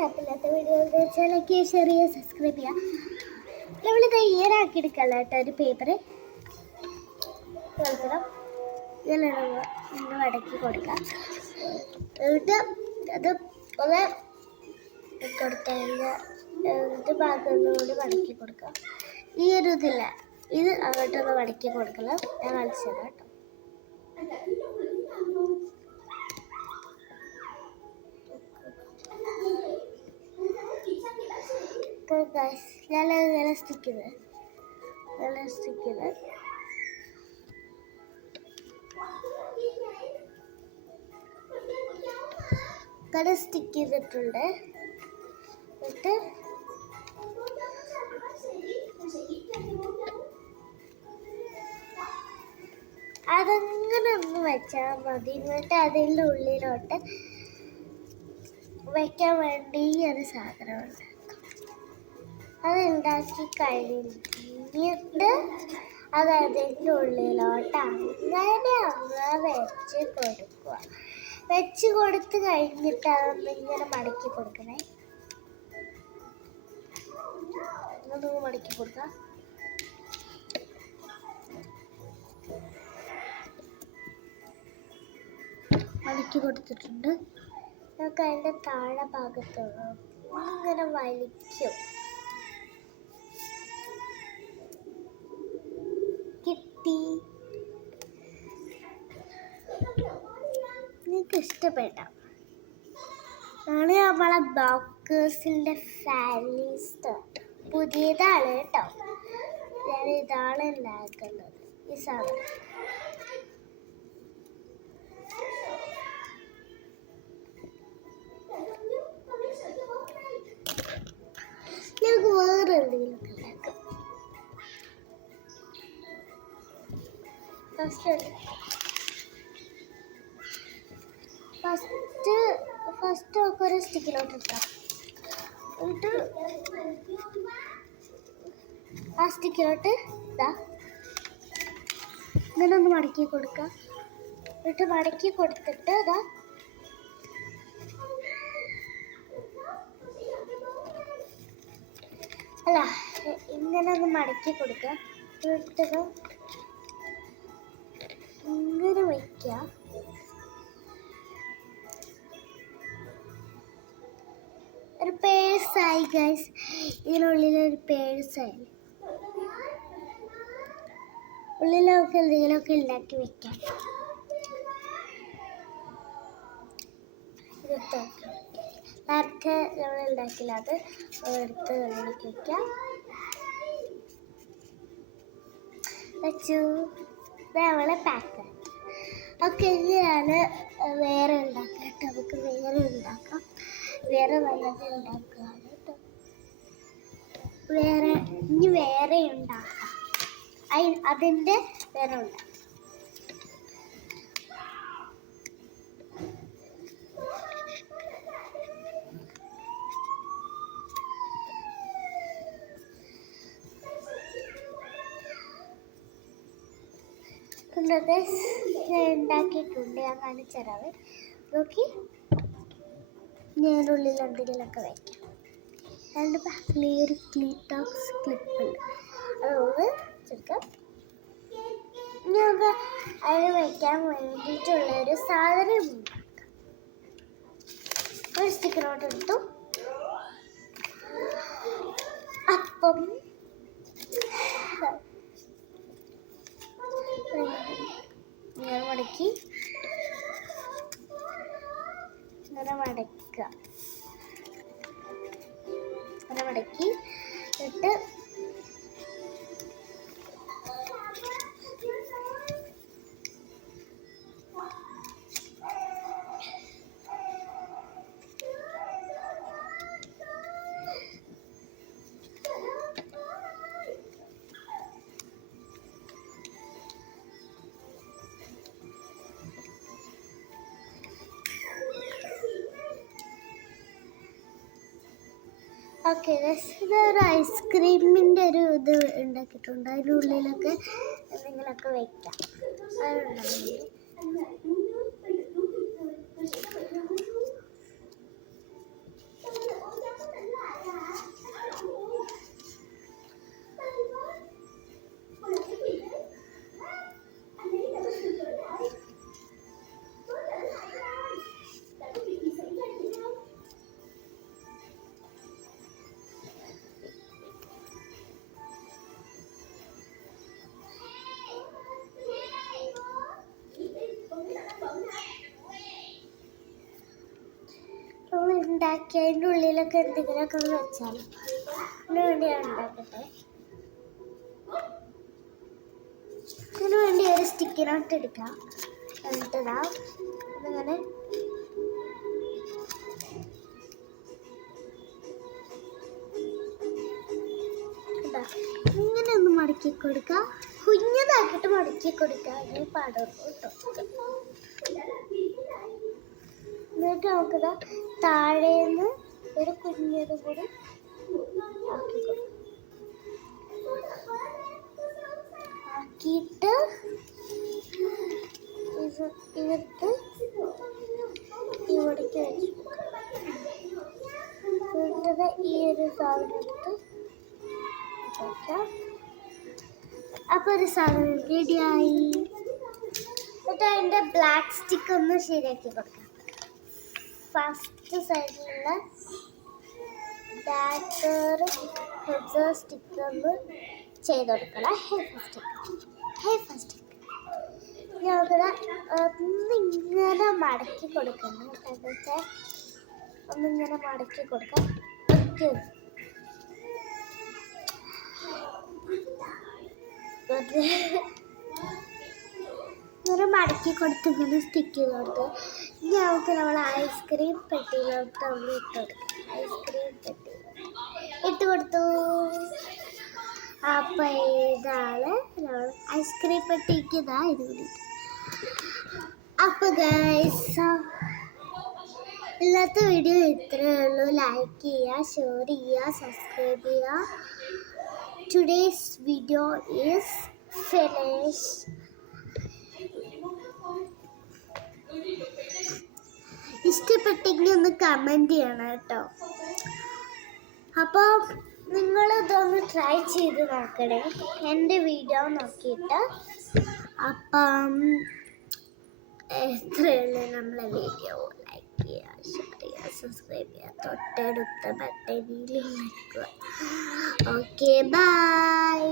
ചപ്പില്ലാത്ത video like share ചെയ്യുക, subscribe ചെയ്യുക. നമ്മളിത് ഇയറാക്കി എടുക്കല്ല കേട്ടോ. ഒരു പേപ്പർ കളിക്കണം, ഇങ്ങനെ മടക്കി കൊടുക്കാം. എന്നിട്ട് അത് ഒന്ന് കൊടുത്തതിൻ്റെ ഇത് ഭാഗങ്ങളോട് മടക്കി കൊടുക്കാം. ഈ ഒരു ഇതില്ല, ഇത് അങ്ങോട്ടൊന്ന് മടക്കി കൊടുക്കണം. ഞാൻ കളിച്ചത് കേട്ടോ. ഞാൻ സ്റ്റിക്ക് ചെയ്ത് സ്റ്റിക്ക് ചെയ്തിട്ടുണ്ട്. എന്നിട്ട് അതങ്ങനെ ഒന്ന് വെച്ചാൽ മതി. എന്നിട്ട് അതിൻ്റെ ഉള്ളിലോട്ട് വയ്ക്കാൻ വേണ്ടി ഒരു സാധനമുണ്ട്. അതുണ്ടാക്കി കഴിഞ്ഞിട്ട് അത് അതിൻ്റെ ഉള്ളിലോട്ട് അങ്ങനെ വെച്ച് കൊടുക്കുക. വെച്ച് കൊടുത്ത് കഴിഞ്ഞിട്ട് അതൊന്നിങ്ങനെ മടക്കി കൊടുക്കണേ. ഒന്ന് മടക്കി കൊടുക്കുക. മടക്കി കൊടുത്തിട്ടുണ്ട്. നമുക്ക് അതിൻ്റെ താഴെ ഭാഗത്തുള്ള ഇങ്ങനെ വലിക്കും. കിട്ടി. നിങ്ങൾക്ക് ഇഷ്ടപ്പെട്ട നമ്മളെ ബ്ലോക്കേഴ്സിൻ്റെ ഫാനിസ്റ്റ് പുതിയതാണ് കേട്ടോ. ഞാൻ ഇതാണ് ഉണ്ടാക്കുന്നത്, ഈ സാധനം. നമുക്ക് വേറെ എന്തെങ്കിലുമൊക്കെ ഉണ്ടാക്കാം. ഫസ്റ്റ് ഒക്കെ ഒരു സ്റ്റിക്കിലോട്ട് ഇട്ടാം. എന്നിട്ട് ആ സ്റ്റിക്കിലോട്ട് ഇതാ ഇങ്ങനെ ഒന്ന് മടക്കി കൊടുക്കുക. എന്നിട്ട് മടക്കി കൊടുത്തിട്ട് ഇതാ അല്ല ഇങ്ങനെ ഒന്ന് മടക്കി കൊടുക്കുക. എന്നിട്ട് ഇങ്ങനെ വയ്ക്കുക. ഒരു പേഴ്സായി ഗൈസ്. ഇതിനുള്ളിലൊരു പേഴ്സായി. ഉള്ളിലൊക്കെ എന്തെങ്കിലുമൊക്കെ ഉണ്ടാക്കി വെക്കാം. നേരത്തെ നമ്മൾ ഉണ്ടാക്കില്ല, അത് എടുത്ത് ഉണ്ടാക്കി വയ്ക്കാം. വെച്ചു നമ്മളെ പാക്ക്. ഓക്കെ, ഞാൻ വേറെ ഉണ്ടാക്കാം കേട്ടോ. നമുക്ക് വേറെ ഉണ്ടാക്കാം. വേറെ നല്ലത് ഉണ്ടാക്കുകയാണ് കേട്ടോ. ഇനി വേറെ ഉണ്ടാക്കാം. അതിൻ്റെ വേറെ ഉണ്ടാക്കാം. ഞാൻ ഉണ്ടാക്കിയിട്ടുണ്ട്, ഞാൻ കാണിച്ചു തരാവേ. നോക്കി, ഞാനുള്ളിൽ എന്തെങ്കിലുമൊക്കെ വയ്ക്കാം. എൻ്റെ ബാക്കിൽ ഒരു ക്ലീറ്റോക്സ് ക്ലിപ്പുണ്ട്, അതൊന്ന് ചെറുക്കാം. ഞങ്ങൾക്ക് അതിന് വയ്ക്കാൻ വേണ്ടിയിട്ടുള്ളൊരു സാധനം ഉണ്ടാക്കാം. ഒരു സ്റ്റിക്കറോട്ട് എടുത്തു. അപ്പം ഇങ്ങനെ മടക്കി ഇങ്ങനെ മടക്കുക. ഇങ്ങനെ മടക്കി ഇട്ട് ഓക്കെ, ഇതൊരു ഐസ്ക്രീമിൻ്റെ ഒരു ഇത് ഉണ്ടാക്കിയിട്ടുണ്ട്. അതിൻ്റെ ഉള്ളിലൊക്കെ എന്തെങ്കിലുമൊക്കെ വയ്ക്കാം. അതുണ്ടാകുന്നത് ഉണ്ടാക്കി അതിൻ്റെ ഉള്ളിലൊക്കെ എന്തെങ്കിലുമൊക്കെ ഒന്ന് വെച്ചാലും അതിന് വേണ്ടി ഞാൻ ഉണ്ടാക്കട്ടെ. അതിന് വേണ്ടി ഒരു സ്റ്റിക്കി നോട്ട് എടുക്കാം. എന്നിട്ടിതാ അതിങ്ങനെ ഇങ്ങനെ ഒന്ന് മടക്കി കൊടുക്കുക. കുഞ്ഞതാക്കിയിട്ട് മടക്കി കൊടുക്കുക. അതിന് പാടുള്ളൂ കേട്ടോ. എന്നിട്ട് നമുക്കിതാ താഴേന്ന് ഒരു കുഞ്ഞത് കൂടി ആക്കി കൊടുക്കും. ആക്കിയിട്ട് ഇവിടുത്തെ ഇവിടേക്ക് വെച്ച് കൊടുക്കുക. ഈ ഒരു സാധനം എടുത്ത് വെക്കാം. അപ്പോൾ ഒരു സാധനം റെഡിയായി. എന്നിട്ട് അതിൻ്റെ ബ്ലാക്ക് സ്റ്റിക്ക് ഒന്ന് ശരിയാക്കി കൊടുക്കാം. ഫസ്റ്റ് സൈഡിലുള്ള ഡാറ്റർ സ്റ്റിക്ക് ഒന്ന് ചെയ്ത് കൊടുക്കണം. ഹെയർ സ്റ്റിക്ക് നമുക്കത് ഒന്നിങ്ങനെ മടക്കി കൊടുക്കണം. അതൊക്കെ ഒന്നിങ്ങനെ മടക്കി കൊടുക്കാം. ഇങ്ങനെ മടക്കി കൊടുത്ത് ഇങ്ങനെ സ്റ്റിക്ക് ചെയ്ത് കൊടുത്ത് ഇനി നമുക്ക് നമ്മൾ ഐസ്ക്രീം പെട്ടിയിലോട്ട് നമ്മൾ ഇട്ട് കൊടുക്കാം. ഐസ്ക്രീം പെട്ടിയിലോട്ട് ഇട്ട് കൊടുത്തു. അപ്പോൾ ഇതാണ് നമ്മൾ ഐസ്ക്രീം പെട്ടിക്ക് ഇതാ ഇത് കൂടി. അപ്പോൾ ഗൈസ് ഇന്നത്തെ വീഡിയോ ഇത്രയേ ഉള്ളൂ. ലൈക്ക് ചെയ്യുക, ഷെയർ ചെയ്യുക, സബ്സ്ക്രൈബ് ചെയ്യുക. Today's video is finished. ഇഷ്ടപ്പെട്ടെങ്കിൽ ഒന്ന് കമൻറ്റ് ചെയ്യണം കേട്ടോ. അപ്പോൾ നിങ്ങളിതൊന്ന് ട്രൈ ചെയ്ത് നോക്കണേ എൻ്റെ വീഡിയോ നോക്കിയിട്ട്. അപ്പം എത്രയുള്ളൂ നമ്മളെ വീഡിയോ ലൈക്ക് ചെയ്യുക, ഷെയർ ചെയ്യുക, സബ്സ്ക്രൈബ് ചെയ്യുക, തൊട്ടടുത്ത ബട്ടണിൽ നിൽക്കുക. Okay bye.